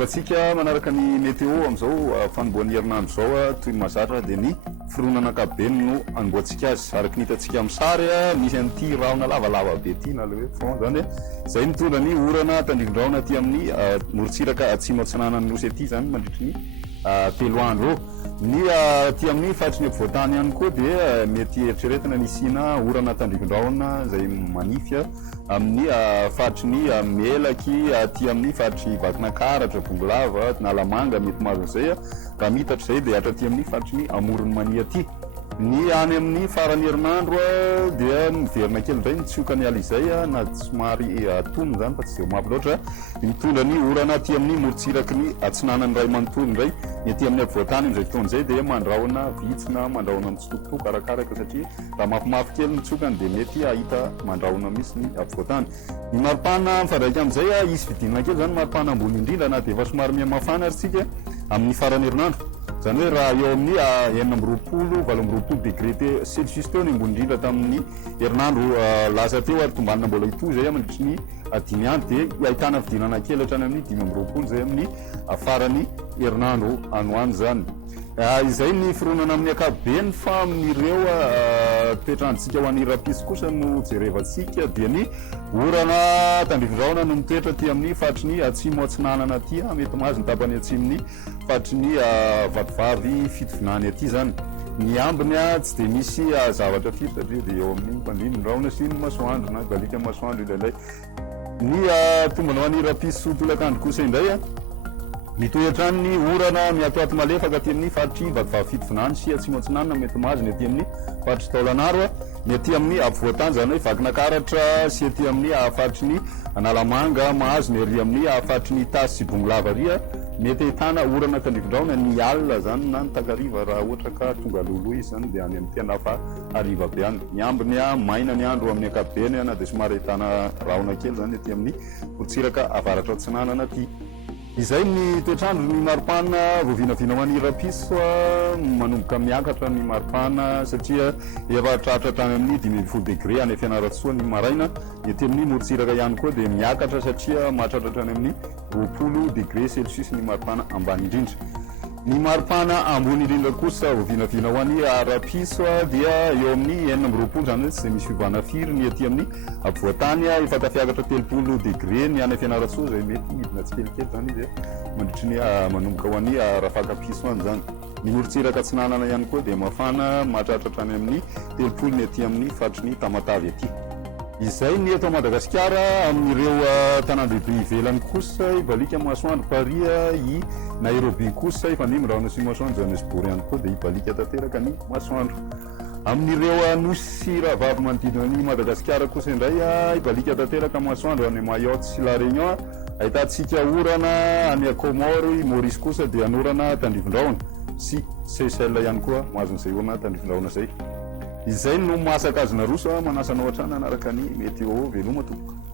abatsika manaraka ny météo am'izao fanomboan'ny herinandro zao toy ny mahazatra dia ny fironana ankapobeny no anomboantsika azy araky ny hitantsika amin'ny sary misy an'ity rahona lavalava be ty na le hoe front zany zay mitondra ny orana tandrivondraona aty amin'ny morontsiraka atsimo atsinanany nosy aty zany mandritry ny telo andro ny aty amin'ny faritry ny ampovoantany ihany koa dia mety eritreretina nisina orana tandrivondraona zay manify amin'ny faritry ny melaky aty amin'ny faritry vakinankaratra bongolava nalamanga mety mahazo an'izay raha mitatra zay dia hatra aty amin'ny faritry ny amorony mania aty ny any amin'ny farany herinandro dia miverina kely indray mitsioka ny ala izay na somary atono zany fa tsy de mafy loatra mitondra ny orana aty amin'ny morontsiraky ny atsinanany ray manontolo indray ny aty amin'ny ampovoantany am'izay fotoana izay dia mandrahona vitsina mandrahona mitsitokotoko arakaraka satria raha mafimafy kely mitsokany dia mety ahita mandrahona misy ny ampovoantany ny maripana mifandraika am'izay isy vidinina kely zany maripana ambony indrindra na dia efa somary mihamafana ary tsika amin'ny farany herinandro zany hoe raha eo amin'ny 6 degré celsius teo ny ambony indrindra tamin'ny herinandro lasa teo ary tombanina mbola ito zay mandritry ny 5 andro dia ahitana vidinana kely hatrany amin'ny 5 zay amin'ny farany herinandro anoany zany izay ny fironana amin'ny akabeny fa amin'ireo toetrandrontsika ho an'ny rapisy kosa no jerevantsika dia ny orana tandrivondraona no mitoetra aty amin'ny faritry ny atsimo atsinanana aty mety mahazo ny tapany atsimony faritry ny vatovavy fitovinany aty zany ny ambiny tsy dia misy zavatra firy satria dia eo amin'ny mpandrivondraona sy ny masoandro na balika masoandro ilailay ny tombana ho an'ny rapisy sotolakandro kosa indray mitoetra ny orana miatoato malefaka aty amin'ny faritry vatovavy fitovinany sy atsimo atsinanana mety mahazo ny aty amin'ny faritry taolanaro ny aty amin'ny ampovoantany zany hoe vakinankaratra sy aty amin'ny faritry ny analamanga mahazo ny ary amin'ny faritry ny tasy sy bongolava ry mety ahitana orana tandrivondraona ny alina zany na ny takariva raha ohatra ka tonga lolo izy zany dia any amin'ny tena fa ariva be any ny ambiny maina ny andro amin'ny akabeny na dia somary ahitana rahona kely zany aty amin'ny morontsiraka avaratra atsinanana aty izay ny toetrandro ny maripana voavinavina ho an'ny rapiso manomboka miakatra ny maripana satria efa tratra tany amin'ny 5 degré any fianaratsoa ny maraina ety amin'ny morontsiraka ihany koa dia miakatra satria mahatratra trany amin'ny 20 degré celsius ny maripana ambany indrindra ny maripana ambony indrindra kosa voavinavina ho an'ny rapiso dia eo amin'ny 4 zany hoe tsy dia misy fivana firy ny aty amin'ny ampovoantany efa tafiakatra 30 degré ny any fianaratsoa zay mety midina tsikelikely zany izy mandritry ny manomboka ho an'ny rafakapiso any zany ny morontsiraka atsinanana ihany koa dia mafana mahatratratra any amin'ny 30 ny aty amin'ny faritry ny tamatavy aty izay ny eto Madagasikara amin'ireo tanàn-dehibe ivelany kosa ibalika masoandro paria i Nairobi kosa ifanimy rahona sy masoandro Johannesburg ihany koa dia ibalika tanteraka ny masoandro amin'ireo nosy rahavavy manodidina ny Madagasikara kosa indray ibalika tanteraka masoandro any Mayotte sy La Réunion ahitantsika orana any Comore Maurice kosa dia anorana tandrivondraona sy Seychelles ihany koa mahazo an'izay orana tandrivondraona zay izay no masaka azona roso manasanao hatrany anaraka ny météo veloma tompoko